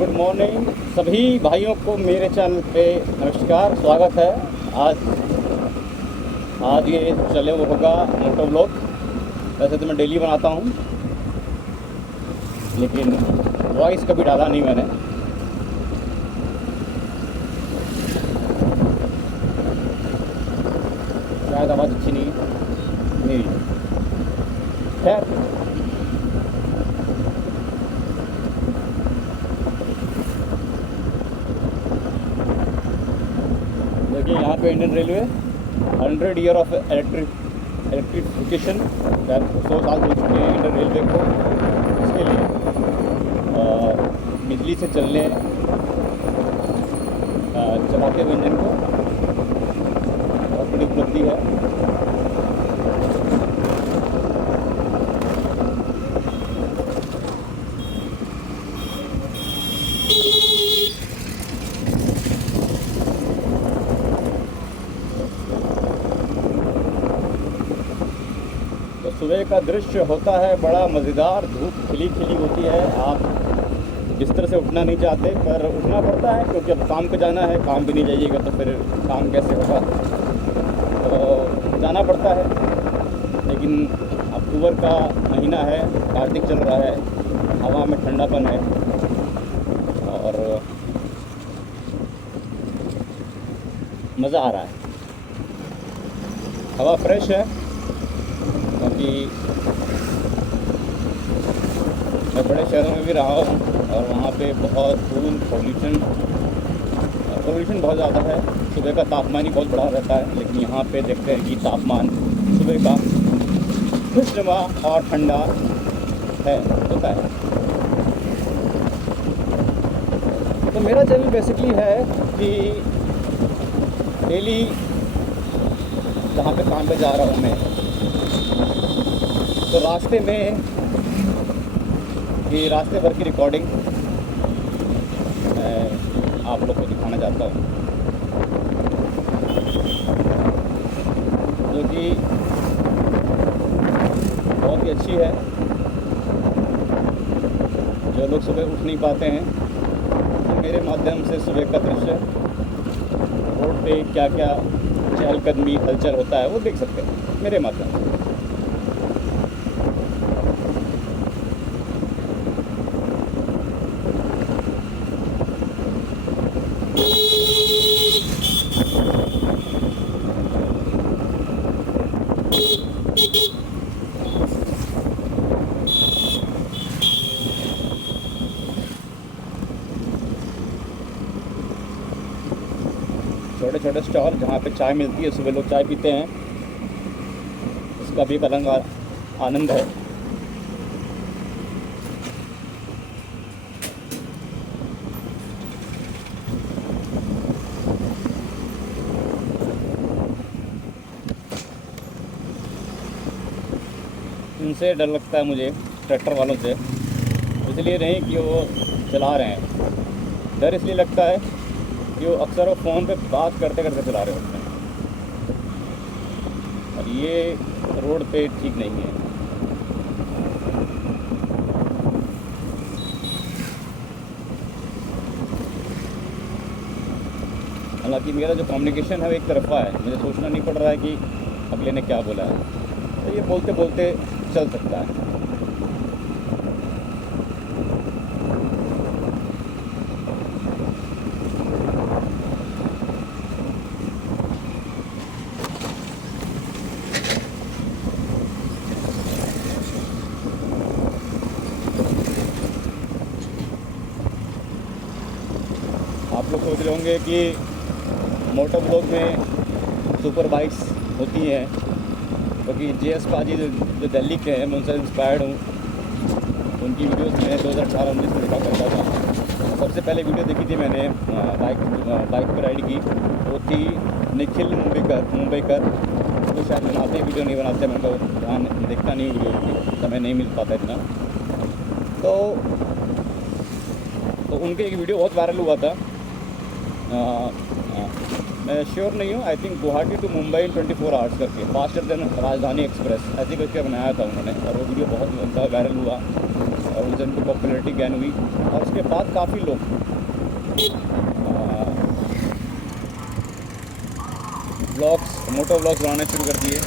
Good morning सभी भाइयों को मेरे चैनल पे नमस्कार, स्वागत है। आज ये चले वो होगा मोटो व्लॉग। वैसे तो मैं डेली बनाता हूँ, लेकिन वॉइस कभी डाला नहीं मैंने। शायद आवाज़ अच्छी नहीं मेरी। खैर, देखिए यहाँ पे Indian railway 100 year of electrification, शायद 100 साल हो चुके हैं इंडियन रेलवे को। इसके लिए बिजली से चलाते हुए इंजन को बहुत बड़ी उपलब्धि है। तो सुबह का दृश्य होता है बड़ा मज़ेदार। धूप खिली खिली होती है। आप बिस्तर से उठना नहीं चाहते, पर उठना पड़ता है क्योंकि अब काम पे जाना है। काम भी नहीं जाइएगा तो फिर काम कैसे होगा, तो जाना पड़ता है। लेकिन अक्टूबर का महीना है, कार्तिक चल रहा है, हवा में ठंडापन है और मज़ा आ रहा है। हवा फ्रेश है क्योंकि मैं बड़े शहरों में भी रहा हूँ और वहाँ पे बहुत धूल, पोल्यूशन बहुत ज़्यादा है। सुबह का तापमान ही बहुत बड़ा रहता है, लेकिन यहाँ पे देखते हैं कि तापमान सुबह का खुशनुमा और ठंडा होता है। तो मेरा चैनल बेसिकली है कि डेली जहाँ पे काम पे जा रहा हूँ मैं, तो रास्ते भर की रिकॉर्डिंग मैं आप लोग को दिखाना चाहता हूँ, जो कि बहुत ही अच्छी है। जो लोग सुबह उठ नहीं पाते हैं, तो मेरे माध्यम से सुबह का दृश्य, रोड पे क्या क्या चहलकदमी हलचल होता है वो देख सकते हैं मेरे माध्यम से। छोटे छोटे स्टॉल जहाँ पे चाय मिलती है, सुबह लोग चाय पीते हैं, इसका भी एक अलग आनंद है। इनसे डर लगता है मुझे, ट्रैक्टर वालों से। इसलिए नहीं कि वो चला रहे हैं, डर इसलिए लगता है कि वो अक्सर वो फ़ोन पे बात करते करते चला रहे होते हैं, और ये रोड पे ठीक नहीं है। हालांकि मेरा जो कम्युनिकेशन है वो एक तरफा है, मुझे सोचना नहीं पड़ रहा है कि अगले ने क्या बोला है, तो ये बोलते बोलते चल सकता है। आप लोग सोच रहे होंगे कि मोटो ब्लॉग में सुपर बाइक्स होती हैं, क्योंकि JS पाजी जो दिल्ली के हैं, मैं उनसे इंस्पायर्ड हूँ। उनकी वीडियोस मैंने 2018-19 में देखा करता था। सबसे पहले वीडियो देखी थी मैंने बाइक पर राइड की, वो थी निखिल मुंबईकर। तो शायद बनाते वीडियो नहीं बनाते, मैं तो ध्यान देखता नहीं वीडियो की, समय नहीं मिल पाता इतना। तो उनके एक वीडियो बहुत वायरल हुआ था। मैं श्योर नहीं हूँ, I think Guwahati to Mumbai in 24 hours करके, फास्टर देन राजधानी एक्सप्रेस ऐसे करके बनाया था उन्होंने। और वो वीडियो बहुत उनका वायरल हुआ और उनसे उनको पॉपुलैरिटी गेन हुई। और उसके बाद काफ़ी लोग ब्लॉग्स, मोटो ब्लॉग्स बनाने शुरू कर दिए।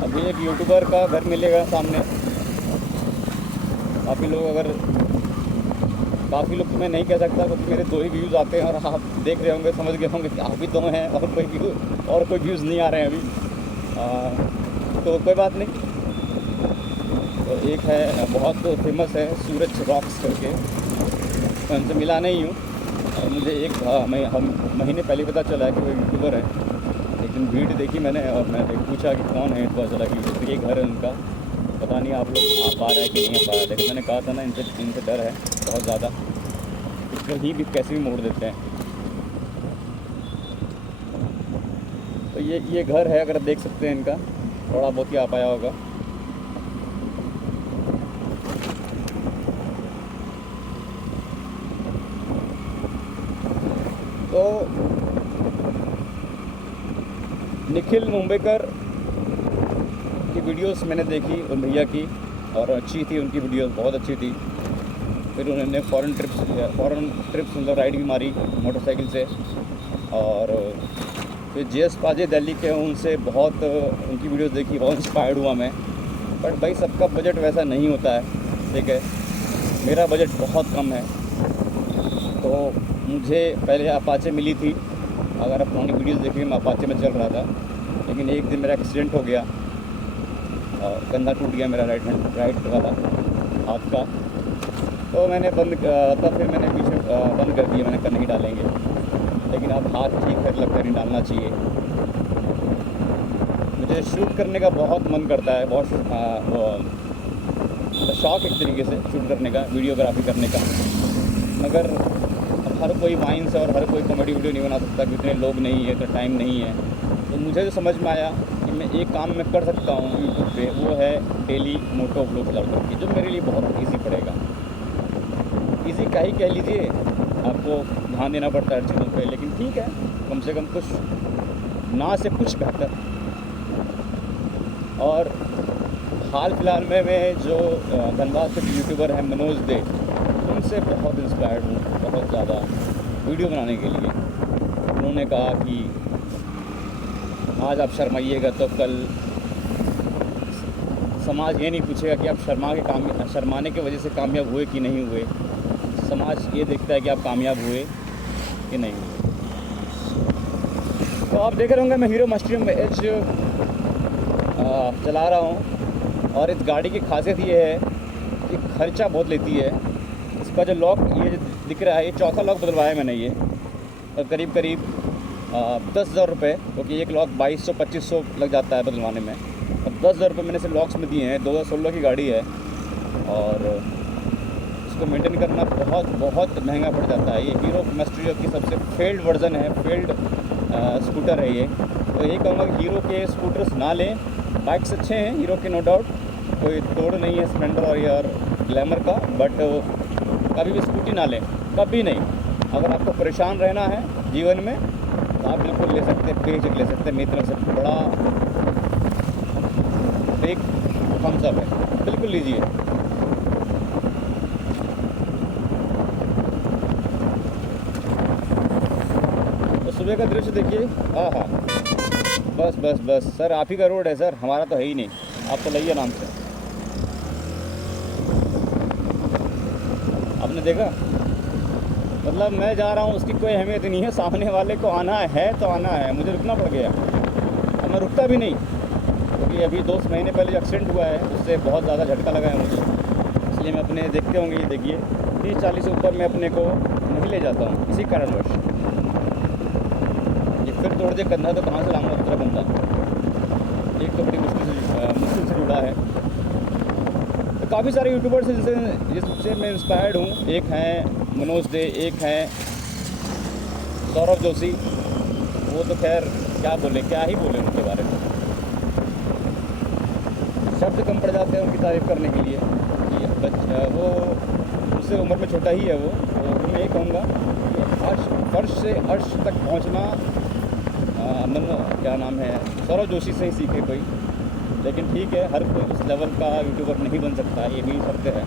अभी एक यूट्यूबर का घर मिलेगा सामने। काफ़ी लोग तो मैं नहीं कह सकता क्योंकि मेरे 2 ही व्यूज़ आते हैं और आप देख रहे होंगे, समझ गए होंगे कि आप भी 2 हैं और कोई व्यूज़ नहीं आ रहे हैं अभी। तो कोई बात नहीं। तो एक है बहुत फेमस है सूरज रॉक्स करके, मैं उनसे मिला नहीं हूँ और मुझे एक महीने पहले पता चला है कि वो यूट्यूबर है। लेकिन वीडियो देखी मैंने और मैंने पूछा कि कौन है, पता चला कि ये घर है उनका। पता नहीं आप लोग आ पा रहे हैं कि नहीं आ पा रहे, लेकिन मैंने कहा था ना इनसे डर है बहुत ज़्यादा, कहीं भी कैसे भी मोड़ देते हैं। तो ये घर है, अगर देख सकते हैं इनका, थोड़ा बहुत ही आ पाया होगा। तो निखिल मुंबईकर की वीडियोस मैंने देखी उन भैया की, और अच्छी थी उनकी वीडियोस, बहुत अच्छी थी। फिर उन्होंने फॉरेन ट्रिप्स मतलब राइड भी मारी मोटरसाइकिल से। और फिर जेएस पाजे दिल्ली के, उनसे बहुत उनकी वीडियोस देखी, बहुत इंस्पायर्ड हुआ मैं। बट भाई सबका बजट वैसा नहीं होता है, ठीक है। मेरा बजट बहुत कम है। तो मुझे पहले अपाचे मिली थी, अगर आप पुरानी वीडियोस देखिए मैं अपाचे में चल रहा था। लेकिन एक दिन मेरा एक्सीडेंट हो गया, कंधा टूट गया मेरा राइट वाला हाथ का। तो मैंने तब फिर मैंने पीछे बंद कर दिया, मैंने कहा नहीं डालेंगे। लेकिन अब हाथ ठीक है, लगता है नहीं डालना चाहिए। मुझे शूट करने का बहुत मन करता है, बहुत शौक एक तरीके से शूट करने का, वीडियोग्राफी करने का। मगर अब हर कोई वाइन्स और हर कोई कॉमेडी वीडियो नहीं बना सकता, कि इतने लोग नहीं है, तो टाइम नहीं है। तो मुझे जो समझ में आया कि मैं एक काम मैं कर सकता हूँ यूट्यूब पे, वो है डेली मोटो ब्लॉग डाल करके, जो मेरे लिए बहुत ईजी पड़ेगा। ईजी का ही कह लीजिए, आपको ध्यान देना पड़ता है हर चीज़ों पे, लेकिन ठीक है, कम से कम कुछ ना से कुछ बेहतर। और हाल फिलहाल में मैं जो धनबाद के यूट्यूबर हैं मनोज दे, उनसे बहुत इंस्पायर्ड हूँ, बहुत ज़्यादा वीडियो बनाने के लिए। उन्होंने कहा कि आज आप शर्माइएगा तो कल समाज ये नहीं पूछेगा कि आप शर्माने की वजह से कामयाब हुए कि नहीं हुए। समाज ये देखता है कि आप कामयाब हुए कि नहीं हुए। तो आप देख रहे होंगे मैं हीरो मस्टरियम एच चला रहा हूँ। और इस गाड़ी की खासियत ये है कि खर्चा बहुत लेती है। इसका जो लॉक ये दिख रहा है, ये चौथा लॉक बदलवाया मैंने ये, और करीब 10,000 रुपये, क्योंकि एक लॉक 2200-2500 लग जाता है बदलवाने में। और 10,000 रुपये मैंने इसे लॉक्स में दिए हैं। 2016 की गाड़ी है और इसको मेंटेन करना बहुत महंगा पड़ जाता है। ये हीरो मस्टरियो की सबसे फेल्ड वर्जन है, फेल्ड स्कूटर है ये। तो यही कहूँगा कि हीरो के स्कूटर्स ना लें। बाइक्स अच्छे हैं हीरो के, नो डाउट, कोई तोड़ नहीं है स्प्लेंडर और यार ग्लैमर का, बट कभी भी स्कूटी ना लें, कभी नहीं। अगर आपको परेशान रहना है जीवन में तो आप बिल्कुल ले सकते हैं, बेझिझक ले सकते हैं। मेरी तरफ से बड़ा एक थम्स अप है, बिल्कुल लीजिए। तो सुबह का दृश्य देखिए, हाँ बस सर, आप ही का रोड है सर, हमारा तो है ही नहीं, आप तो लइए आराम से। आपने देखा, मतलब मैं जा रहा हूँ उसकी कोई अहमियत नहीं है, सामने वाले को आना है तो आना है, मुझे रुकना पड़ गया। अब मैं रुकता भी नहीं, क्योंकि अभी 2 महीने पहले जो एक्सीडेंट हुआ है उससे बहुत ज़्यादा झटका लगा है मुझे। इसलिए मैं अपने देखते होंगे, ये देखिए 30-40 से ऊपर मैं अपने को नहीं ले जाता हूँ इसी कारणवश। ये फिर तोड़ दे कंधा तो कहाँ से लाऊंगा दूसरा बंदा, एक तो बड़ी मुश्किल से जुड़ा है। तो काफ़ी सारे यूट्यूबर्स हैं जिससे मैं इंस्पायर्ड हूँ। एक हैं मनोज दे, एक हैं सौरभ जोशी। वो तो खैर क्या ही बोले उनके बारे में, शब्द कम पड़ जाते हैं उनकी तारीफ़ करने के लिए। वो मुझसे उम्र में छोटा ही है वो, तो मैं ये कहूँगा कि फर्श से अर्श तक पहुँचना क्या नाम है, सौरभ जोशी से ही सीखे कोई। लेकिन ठीक है, हर कोई उस लेवल का यूट्यूबर नहीं बन सकता, ये भी सत्य है।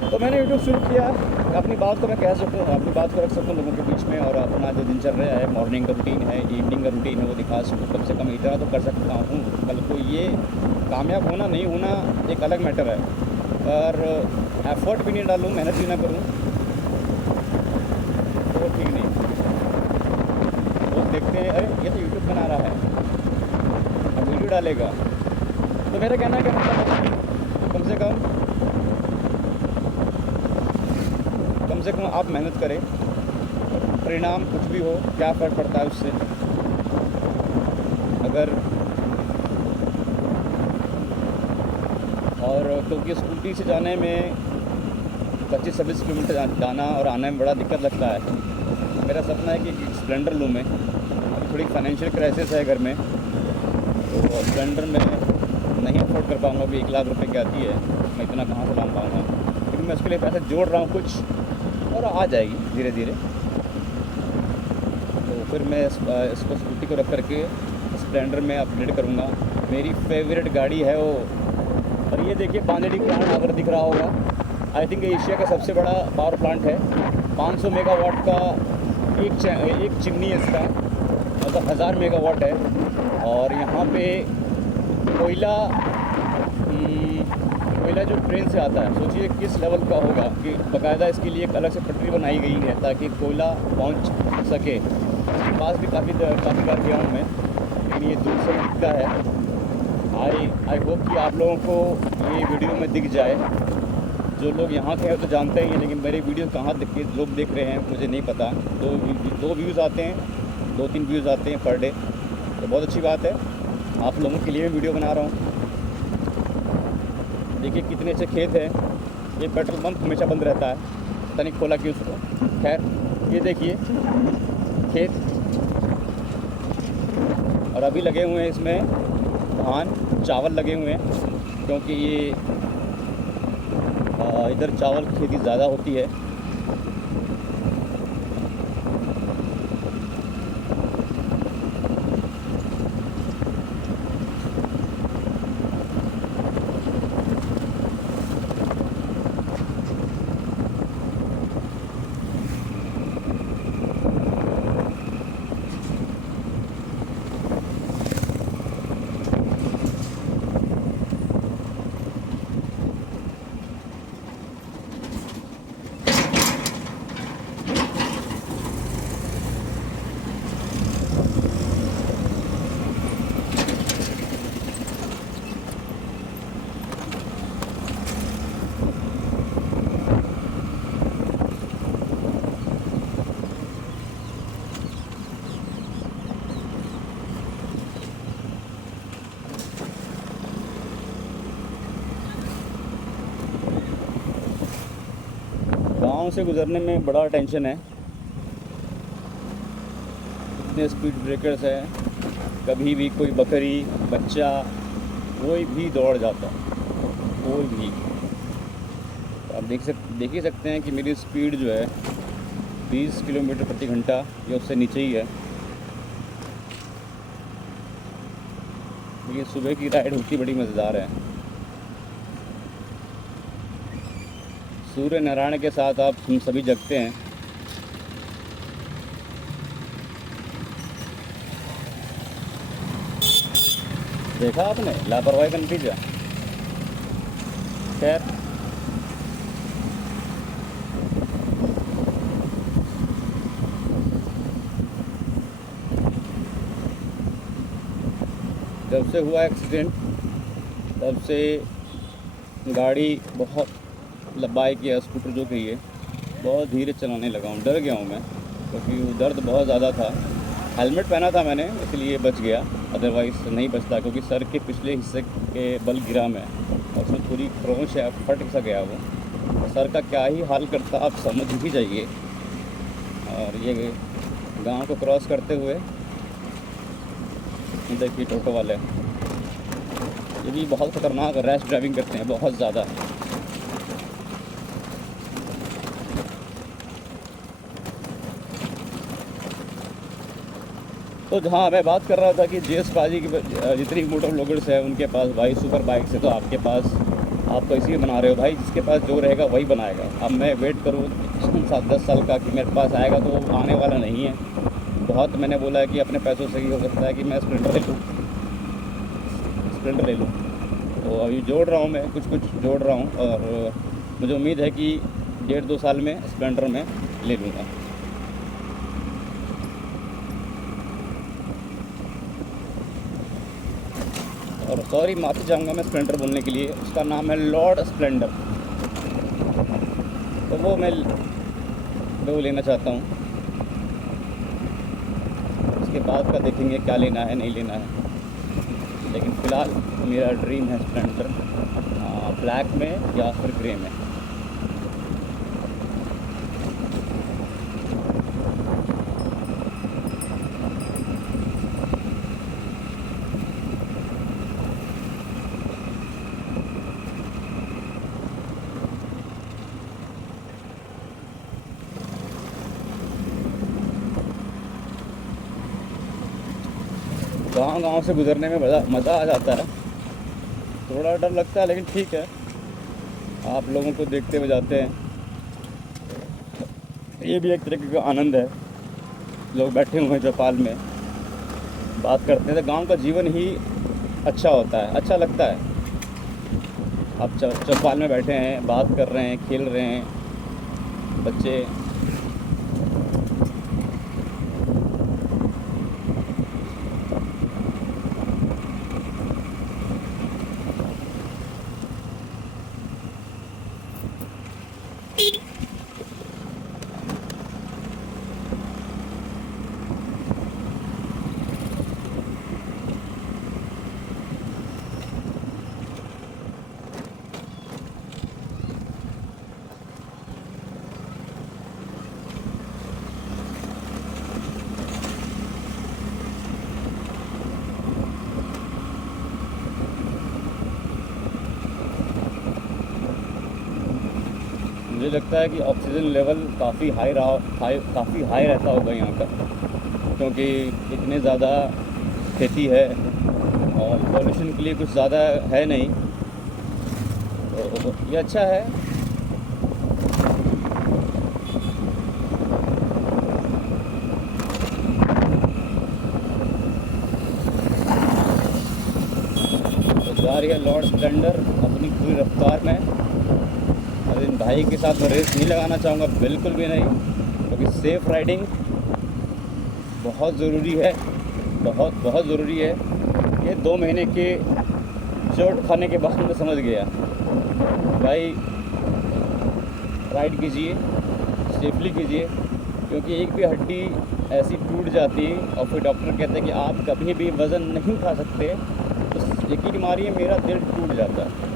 तो मैंने यूट्यूब शुरू किया, अपनी बात को मैं कह सकूँ, अपनी बात को रख सकूँ लोगों के बीच में, और अपना जो दिनचर्या है, मॉर्निंग का रूटीन है, इवनिंग का रूटीन है, वो दिखा सकूँ। कम से कम इतना तो कर सकता हूँ। कल को ये कामयाब होना नहीं होना एक अलग मैटर है, पर एफर्ट भी नहीं डालूँ, मेहनत भी ना करूँ तो ठीक नहीं। लोग देखते हैं, अरे ये तो यूट्यूब बना रहा है, अब वीडियो डालेगा, तो मेरा कहना क्या मतलब है, कम से कम आप मेहनत करें, परिणाम कुछ भी हो, क्या फ़र्क पड़ता है उससे। अगर और क्योंकि स्कूटी से जाने में 25-26 किलोमीटर जाना और आने में बड़ा दिक्कत लगता है। मेरा सपना है कि स्प्लेंडर लूँ मैं। अभी थोड़ी फाइनेंशियल क्राइसिस है घर में, तो स्प्लेंडर में नहीं अफोर्ड कर पाऊँगा। अभी 1 लाख रुपए की आती है, मैं इतना कहाँ से ला पाऊँगा, लेकिन मैं उसके लिए पैसे जोड़ रहा हूँ कुछ, और आ जाएगी धीरे धीरे। तो फिर मैं इसको स्कूटी को रख करके स्प्लेंडर में अपग्रेड करूँगा। मेरी फेवरेट गाड़ी है वो। और ये देखिए पांजड़ी प्लांट अगर दिख रहा होगा, आई थिंक एशिया का सबसे बड़ा पावर प्लांट है। 500 मेगावाट का एक चिमनी है इसका, मतलब 1000 मेगावाट है। और यहाँ पे कोयला जो ट्रेन से आता है, सोचिए किस लेवल का होगा कि बाकायदा इसके लिए एक अलग से पटरी बनाई गई है ताकि कोयला पहुँच सके। पास भी काफ़ी बार गया हूँ मैं, लेकिन ये दूर से दिखता है। आई होप कि आप लोगों को ये वीडियो में दिख जाए। जो लोग यहाँ के हैं तो जानते ही हैं, लेकिन मेरी वीडियो कहाँ लोग देख रहे हैं मुझे नहीं पता। दो व्यूज़ आते हैं, 2-3 व्यूज़ आते हैं पर डे, तो बहुत अच्छी बात है। आप लोगों के लिए वीडियो बना रहा हूँ। देखिए कितने अच्छे खेत हैं। ये पेट्रोल पंप हमेशा बंद रहता है, पता नहीं खोला क्यों उसको। खैर, ये देखिए खेत, और अभी लगे हुए हैं इसमें धान चावल लगे हुए हैं, क्योंकि ये इधर चावल की खेती ज़्यादा होती है। गांव से गुजरने में बड़ा टेंशन है। इतने स्पीड ब्रेकर्स हैं, कभी भी कोई बकरी बच्चा कोई भी दौड़ जाता है, कोई भी। आप देख ही सकते हैं कि मेरी स्पीड जो है 20 किलोमीटर प्रति घंटा, या उससे नीचे ही है। ये सुबह की राइड होती बड़ी मज़ेदार है। सूर्य नारायण के साथ आप हम सभी जगते हैं। देखा आपने लापरवाही का नतीजा। खैर, जब से हुआ एक्सीडेंट तब से गाड़ी बहुत बाइक या स्कूटर जो कहिए बहुत धीरे चलाने लगा हूँ। डर गया हूँ मैं, क्योंकि वो दर्द बहुत ज़्यादा था। हेलमेट पहना था मैंने, इसलिए बच गया, अदरवाइज़ नहीं बचता, क्योंकि सर के पिछले हिस्से के बल गिरा मैं, और उसमें पूरी क्रोच है, फट सा गया वो। सर का क्या ही हाल करता आप समझ ही जाइए। और ये गांव को क्रॉस करते हुए देखिए टोटो वाले, ये भी बहुत ख़तरनाक रैश ड्राइविंग करते हैं, बहुत ज़्यादा। तो जहाँ मैं बात कर रहा था कि जेएस पाजी की जितनी मोटर ब्लॉगर्स है उनके पास भाई सुपर बाइक से, तो आपके पास आप तो इसी बना रहे हो भाई, जिसके पास जो रहेगा वही बनाएगा। अब मैं वेट करूँ 7-10 साल का कि मेरे पास आएगा, तो वो आने वाला नहीं है। बहुत मैंने बोला है कि अपने पैसों से ही हो सकता है कि मैं स्प्लेंडर ले लूँ। तो अभी जोड़ रहा हूँ, मैं कुछ जोड़ रहा हूँ, और मुझे उम्मीद है कि 1.5-2 साल में स्प्लेंडर में ले लूँगा। और सॉरी, माफ़ी चाहूँगा मैं स्प्लेंडर बोलने के लिए, उसका नाम है लॉर्ड स्प्लेंडर। तो वो मैं वो लेना चाहता हूँ। उसके बाद का देखेंगे क्या लेना है नहीं लेना है, लेकिन फ़िलहाल मेरा ड्रीम है स्प्लेंडर, ब्लैक में या फिर ग्रे में। गांव से गुजरने में मज़ा आ जाता है। थोड़ा डर लगता है लेकिन ठीक है, आप लोगों को देखते हुए जाते हैं, ये भी एक तरीके का आनंद है। लोग बैठे हुए हैं चौपाल में, बात करते हैं, तो गांव का जीवन ही अच्छा होता है, अच्छा लगता है। आप चौपाल में बैठे हैं, बात कर रहे हैं, खेल रहे हैं बच्चे। मुझे लगता है कि ऑक्सीजन लेवल काफ़ी हाई रहता होगा यहाँ का, क्योंकि इतने ज़्यादा खेती है और पॉल्यूशन के लिए कुछ ज़्यादा है नहीं, तो ये अच्छा है। तो जा रही है लॉर्ड स्प्लेंडर अपनी पूरी रफ्तार में। और इन भाई के साथ मैं रेस नहीं लगाना चाहूँगा, बिल्कुल भी नहीं, क्योंकि सेफ़ राइडिंग बहुत ज़रूरी है, बहुत ज़रूरी है। ये 2 महीने के चोट खाने के बाद मैं समझ गया भाई, राइड कीजिए, सेफली कीजिए, क्योंकि एक भी हड्डी ऐसी टूट जाती और फिर डॉक्टर कहते हैं कि आप कभी भी वज़न नहीं उठा सकते, तो यकीन मानिए मेरा दिल टूट जाता है।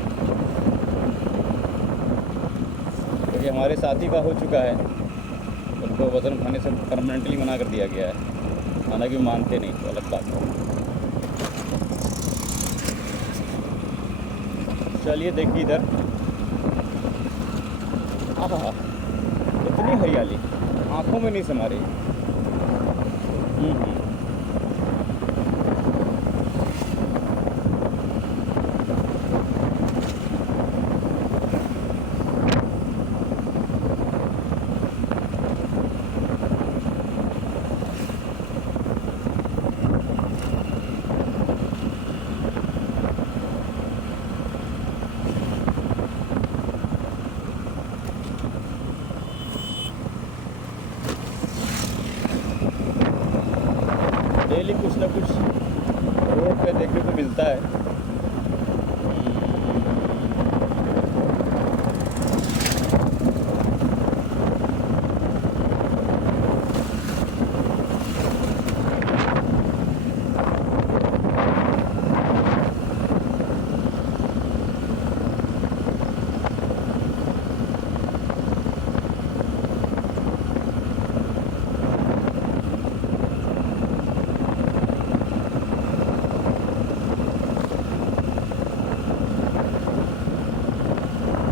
क्योंकि हमारे साथी का हो चुका है, उनको वज़न उठाने से परमानेंटली मना कर दिया गया है, हालांकि मानते नहीं, तो अलग बात है। चलिए देखिए इधर, हाँ, इतनी हरियाली आँखों में नहीं समा रही। डेली कुछ ना कुछ रोड पे देखने को मिलता है।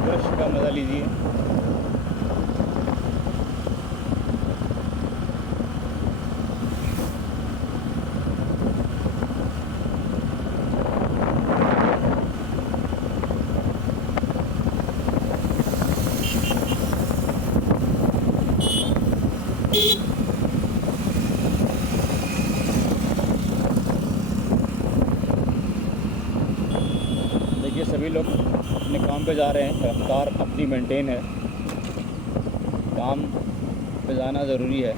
दृश्य का मज़ा लीजिए। ये सभी लोग अपने काम पे जा रहे हैं, रफ्तार अपनी मेंटेन है, काम पे जाना ज़रूरी है।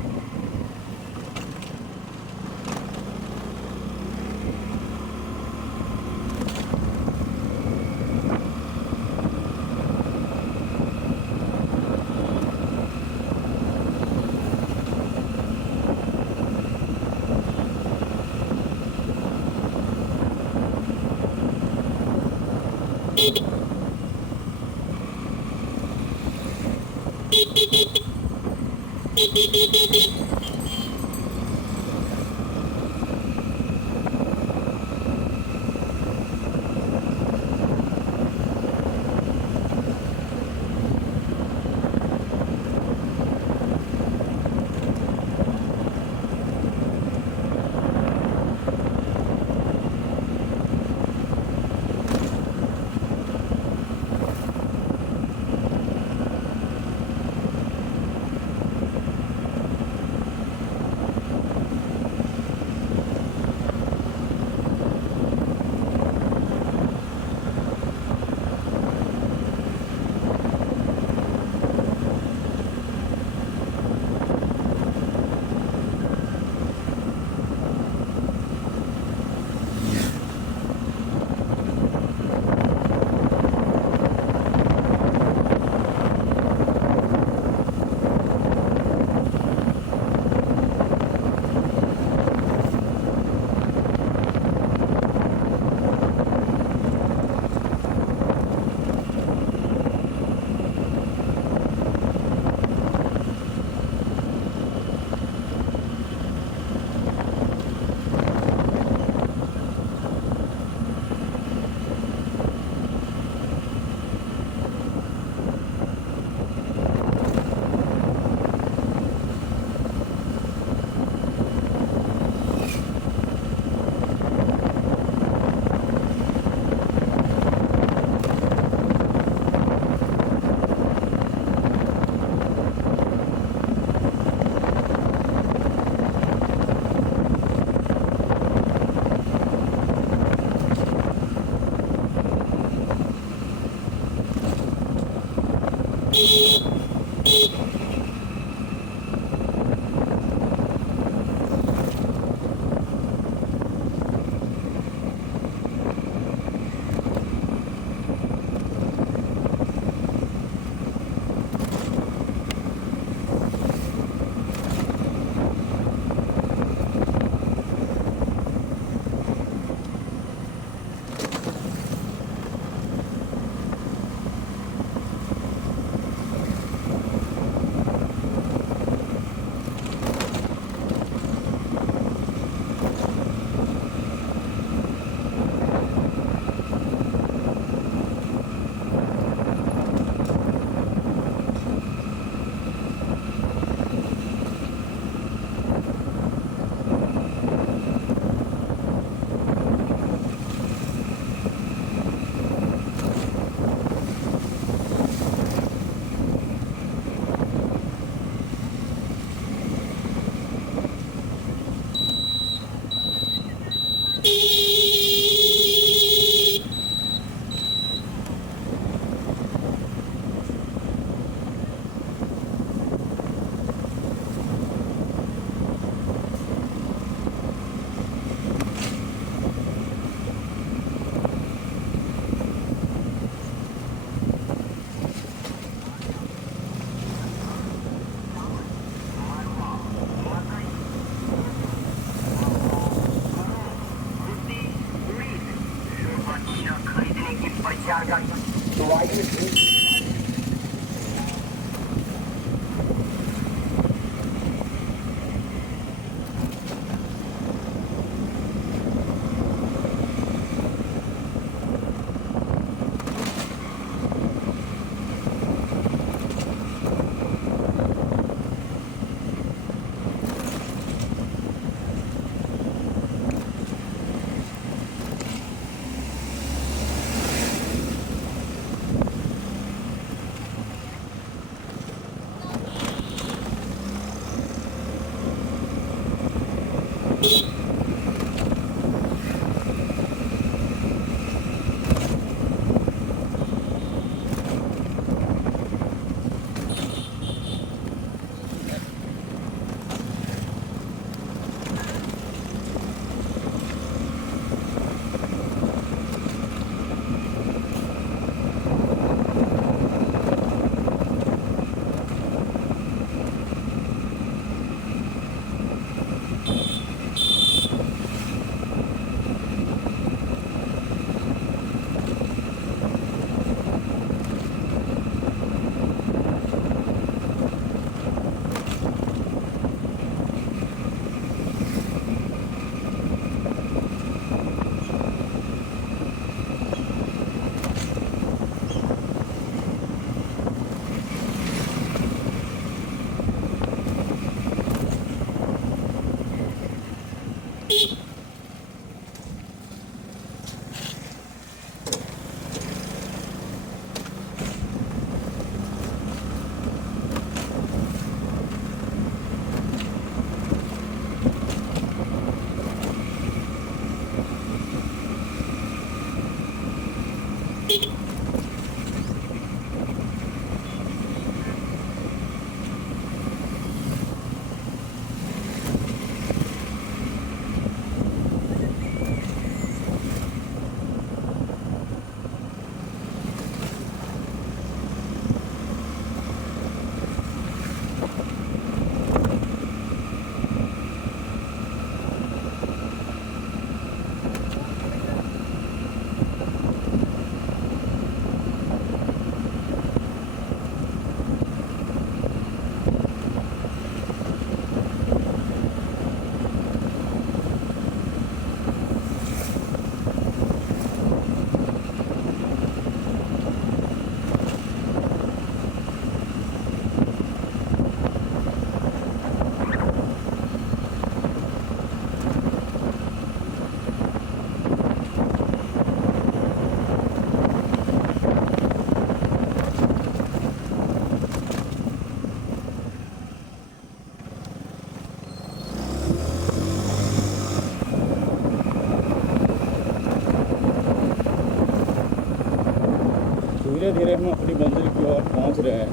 धीरे धीरे हम अपनी मंजिल की ओर पहुंच रहे हैं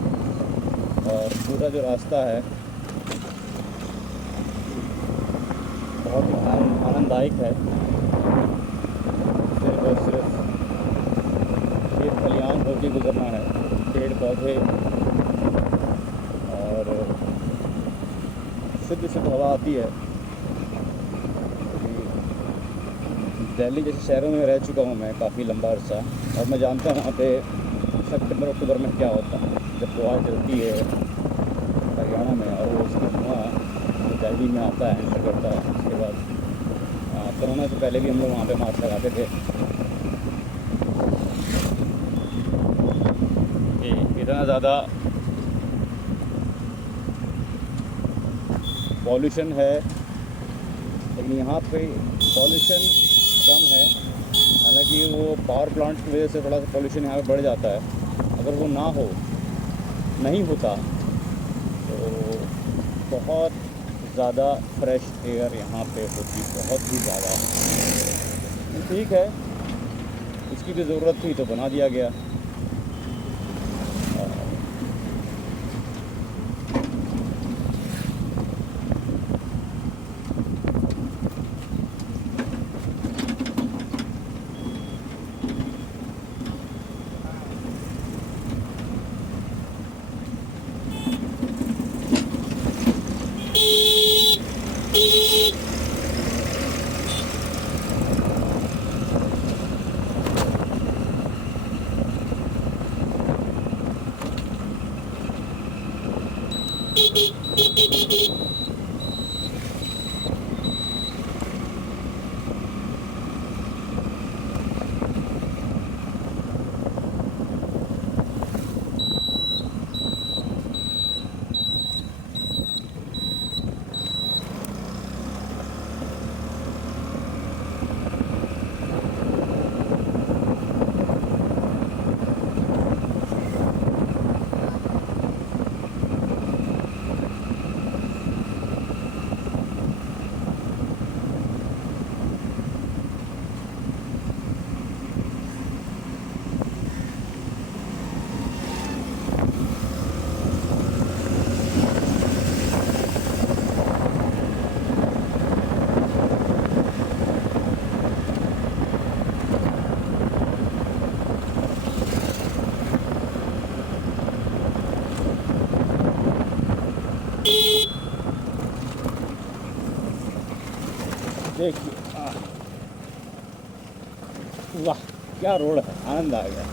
और पूरा जो रास्ता है बहुत ही आनंददायक है। सिर्फ और सिर्फ खेत खलियान होकर गुजरना है, पेड़ पौधे और शुद्ध शुद्ध हवा आती है। दिल्ली जैसे शहरों में रह चुका हूँ मैं काफ़ी लंबा अर्सा, और मैं जानता हूँ वहाँ पे सितंबर अक्टूबर में क्या होता है जब हवा चलती है हरियाणा में और वो उसका धुआं दिल्ली में आता है, एंटर करता है। उसके बाद कोरोना से पहले भी हम लोग वहाँ पे मास्क लगाते थे। इतना ज़्यादा पॉल्यूशन है, लेकिन यहाँ पे पॉल्यूशन कम है। हालांकि वो पावर प्लांट की वजह से थोड़ा सा पॉल्यूशन यहाँ पे बढ़ जाता है। अगर वो नहीं होता तो बहुत ज़्यादा फ्रेश एयर यहाँ पे होती, बहुत ही ज़्यादा। ठीक है, इसकी भी ज़रूरत थी तो बना दिया गया। देखिए, वाह क्या रोड है, आनंद आ गया।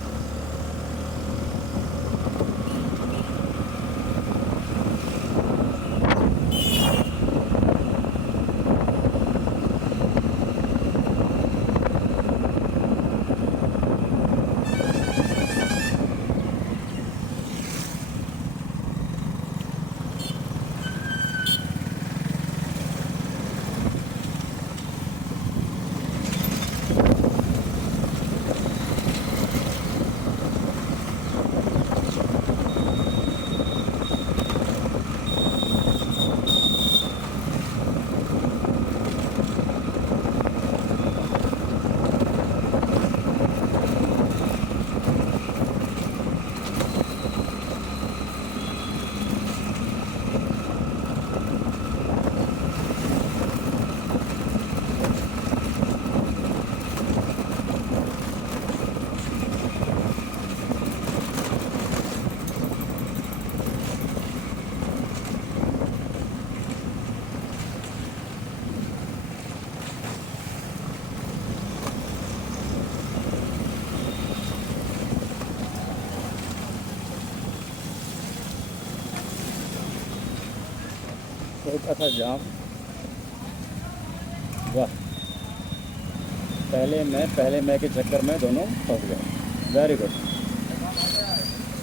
हल्का सा जाम। वाह, पहले मैं के चक्कर में दोनों फंस गए। Very good.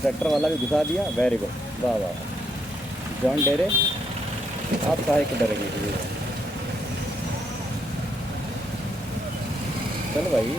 ट्रैक्टर वाला भी घुसा दिया। वेरी गुड, वाह वाह। जॉन डेरे, आप काहे को डरेंगे? चल भाई।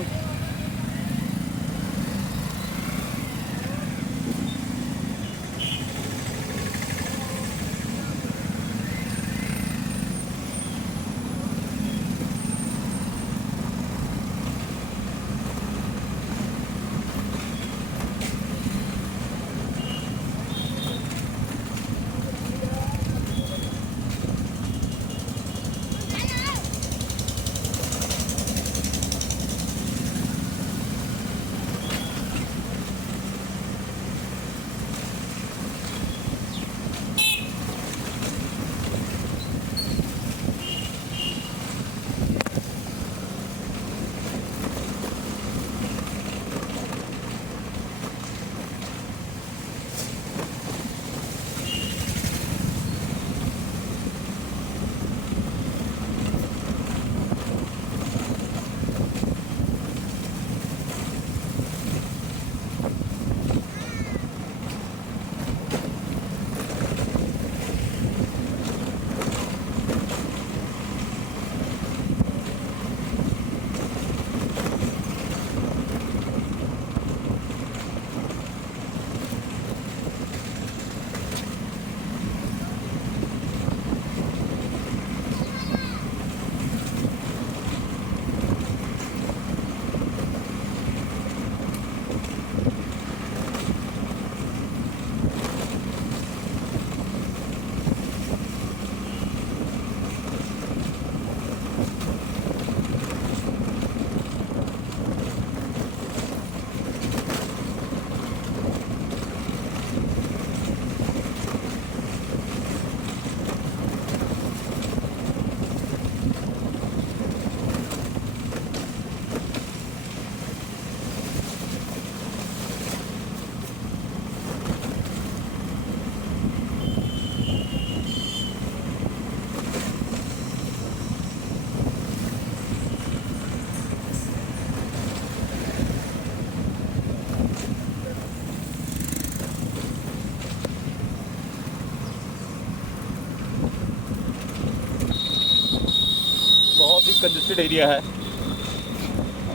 बहुत ही कंजेस्टेड एरिया है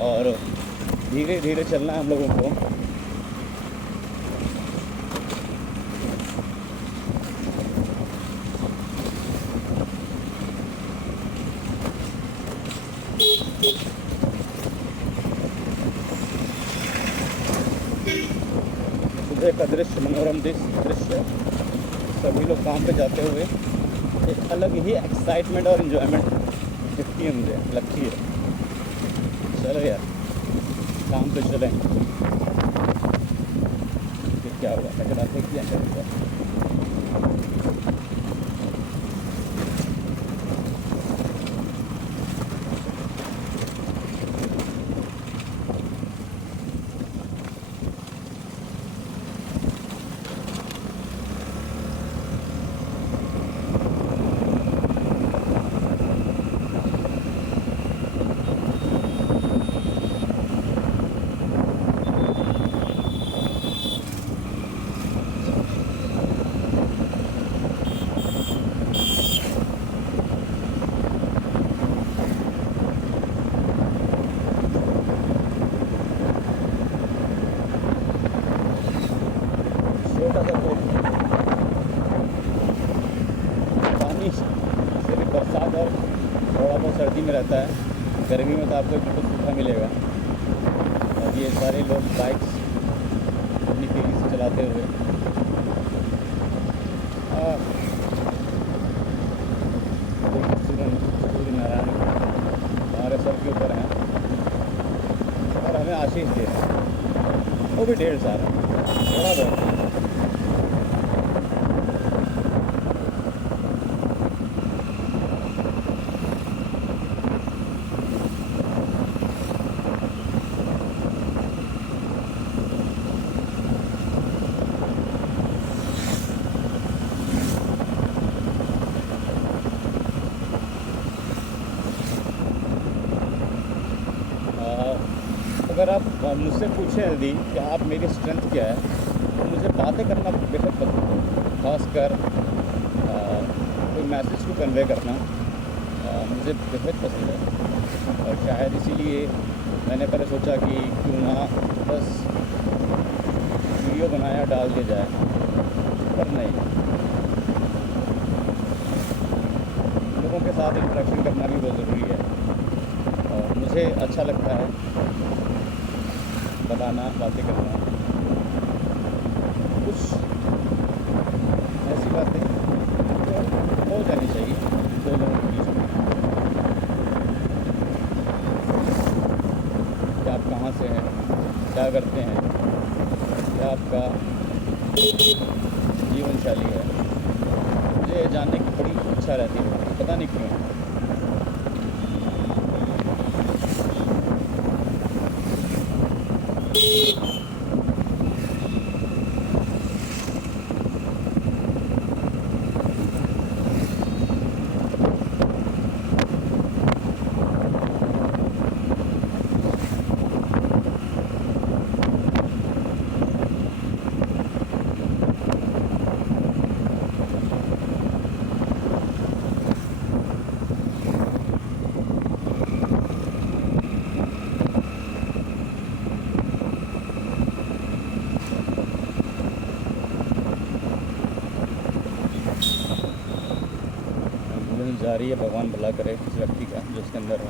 और धीरे धीरे चलना है हम लोगों को। सुबह का दृश्य, मनोरम दृश्य। सभी लोग काम पे जाते हुए एक अलग ही एक्साइटमेंट और इन्जॉयमेंट दिखती है, मुझे लगती है। चलो यार, काम पे चलें। फिर क्या होगा, टकराते क्या करेगा। छोटा सा तो पानी सिर्फ बरसात और थोड़ा बहुत सर्दी में रहता है। गर्मी में तो आपको बिल्कुल सूखा मिलेगा। और ये सारे लोग बाइक्स अपनी तेज़ी से चलाते हुए सूर्य नारायण हमारे सर के ऊपर हैं और हमें आशीष दे रहे हैं। वो भी ढेर सारा, थोड़ा बहुत। अगर आप मुझसे पूछें यदि कि आप मेरी स्ट्रेंथ क्या है, तो मुझे बातें करना बेहद पसंद है। ख़ासकर कोई मैसेज को कन्वे करना मुझे बेहद पसंद है। और शायद इसीलिए मैंने पहले सोचा कि क्यों ना बस वीडियो बनाया डाल दिया जाए, पर नहीं, लोगों के साथ इंटरेक्शन करना भी बहुत ज़रूरी है। और मुझे अच्छा लगता है बताना, बातें करना, कुछ ऐसी बातें जो हो जानी चाहिए दो लोगों के बीच में। कि आप कहाँ से हैं, क्या करते हैं, क्या आपका जीवन शैली है, मुझे जानने की बड़ी इच्छा रहती है, पता नहीं क्यों। जा रही है, भगवान भला करे उस व्यक्ति का जो उसके अंदर हो।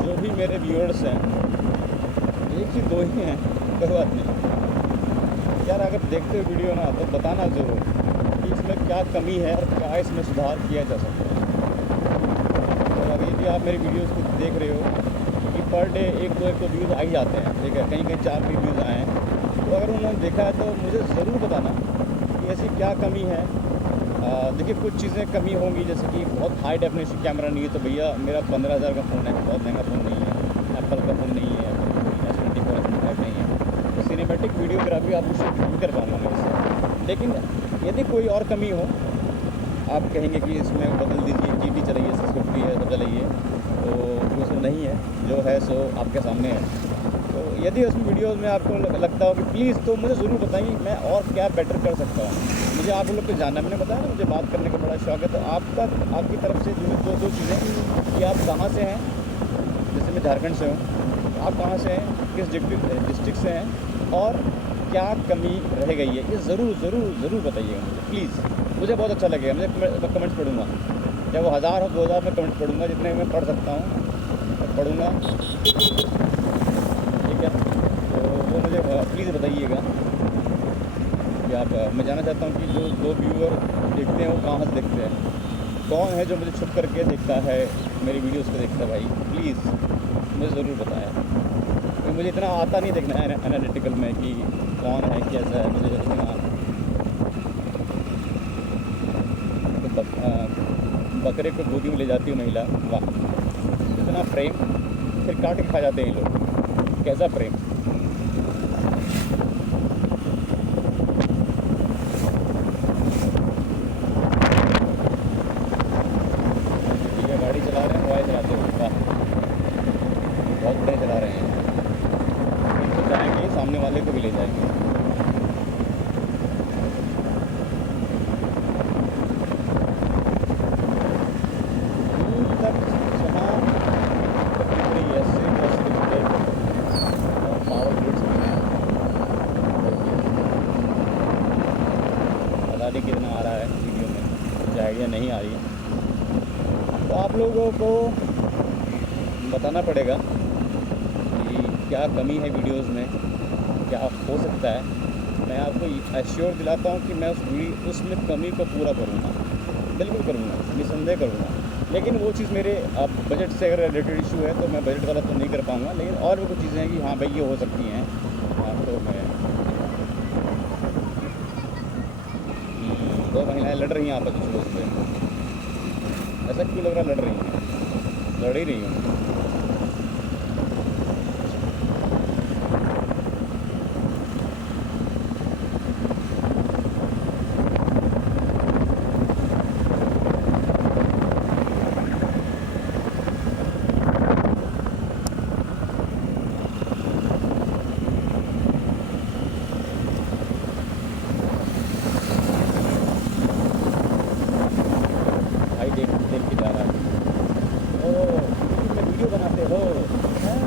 जो भी मेरे व्यूअर्स हैं, एक ही दो ही हैं, कोई बात नहीं यार, अगर देखते हो वीडियो ना तो बताना ज़रूर कि इसमें क्या कमी है और क्या इसमें सुधार किया जा सकता है। और अगर यदि आप मेरी वीडियोस को देख रहे हो कि पर डे एक दो व्यूज़ आ ही जाते हैं, ठीक है, कहीं कहीं 4 भी व्यूज़ आए हैं, तो अगर उन्होंने देखा है तो मुझे ज़रूर बताना कि ऐसी क्या कमी है। देखिए, कुछ चीज़ें कमी होंगी, जैसे कि बहुत हाई डेफिनेशन कैमरा नहीं है, तो भैया मेरा 15,000 का फ़ोन है, बहुत महंगा फ़ोन नहीं है, एप्पल का फ़ोन नहीं है, S24 S25 नहीं है, तो सिनेमैटिक वीडियोग्राफी आपको शूट नहीं कर पाऊँगा मैं इससे। लेकिन यदि कोई और कमी हो, आप कहेंगे कि इसमें बदल दीजिए, GT चलाइए, 650 है तो चलाइए, तो वो सब नहीं है, जो है सो आपके सामने है। तो यदि उसमें वीडियोज़ में आपको लगता हो कि प्लीज़, तो मुझे ज़रूर बताइए मैं और क्या बेटर कर सकता हूँ। मुझे आप लोग को जानना, मैंने बताया ना मुझे बात करने का बड़ा शौक है, तो आपकी तरफ से दो चीज़ें कि आप कहाँ से हैं। जैसे मैं झारखंड से हूँ, आप कहाँ से हैं, किस डिस्ट्रिक्ट से हैं, और क्या कमी रह गई है, ये ज़रूर बताइएगा मुझे प्लीज़। मुझे बहुत अच्छा लगेगा, मैं कमेंट्स पढ़ूँगा, चाहे वो 1000 हो 2000 में कमेंट्स पढ़ूँगा, जितने मैं पढ़ सकता हूँ पढ़ूँगा, ठीक है। तो वो मुझे प्लीज़ बताइएगा कि आप, मैं जानना चाहता हूँ कि जो 2 व्यूअर देखते हैं वो कहाँ से देखते हैं, कौन है जो मुझे छुप करके देखता है, मेरी वीडियोस को देखता है। भाई प्लीज़ मुझे ज़रूर बताएं, क्योंकि मुझे इतना आता नहीं देखना है एनालिटिकल में कि कौन है कैसा है, मुझे इतना तो बकरे को गोदी में ले जाती हूँ महिला, वाह इतना प्रेम, फिर काट के खा जाते हैं ये लोग, कैसा प्रेम। गाड़ी चला रहे हैं, मोबाइल चलाते हुए, वाह बहुत बढ़िया चला रहे हैं। तो जाएंगे, सामने वाले को भी ले जाएंगे। दूर तक जहाँ पूरी ऐसे और पावर ग्रिड्स भी हैं, पता नहीं कितना आ रहा है वीडियो में, मुझे आइडिया नहीं आ रही है। तो आप लोगों को बताना पड़ेगा कि क्या कमी है वीडियोस में, क्या हो सकता है, मैं आपको एश्योर दिलाता हूँ कि मैं उसमें कमी को पूरा करूँगा, बिल्कुल करूँगा, निसंदेह करूँगा। लेकिन वो चीज़ मेरे अब बजट से अगर रिलेटेड इशू है तो मैं बजट वाला तो नहीं कर पाऊँगा, लेकिन और भी कुछ चीज़ें हैं कि हाँ भाई ये हो सकती हैं। तो मैं 2 महिलाएं लड़ रही हैं आपस में सुबह। ऐसा क्यों लग रहा है लड़ रही हैं? लड़ ही रही हूँ। भाई देख देख के जा रहा है। ओह! तुम वीडियो बनाते हो? हैं?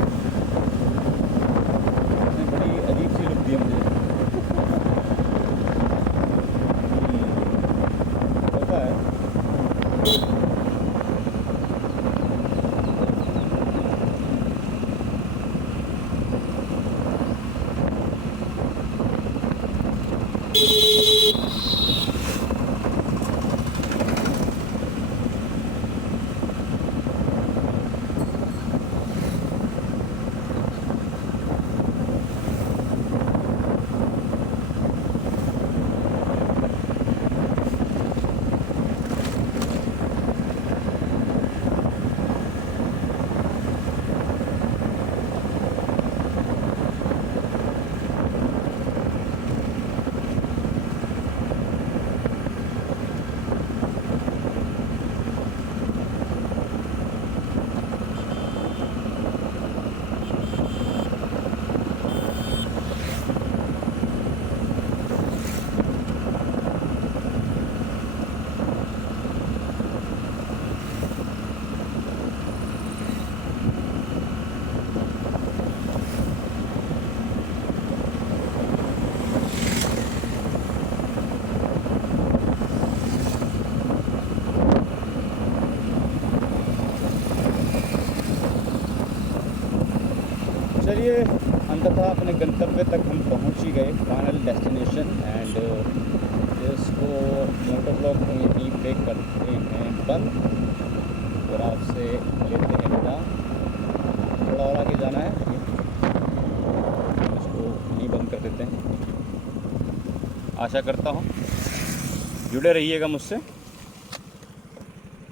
आपने बड़ी अजीब-सी लुक दी है मुझे। होता है। चलिए, अंततः अपने गंतव्य तक हम पहुंच ही गए, फाइनल डेस्टिनेशन। एंड इसको मोटर ब्लॉग को यहीं पे करते हैं बंद और आपसे लेते हैं विदा। थोड़ा और आगे जाना है, इसको यहीं बंद कर देते हैं। आशा करता हूँ जुड़े रहिएगा मुझसे।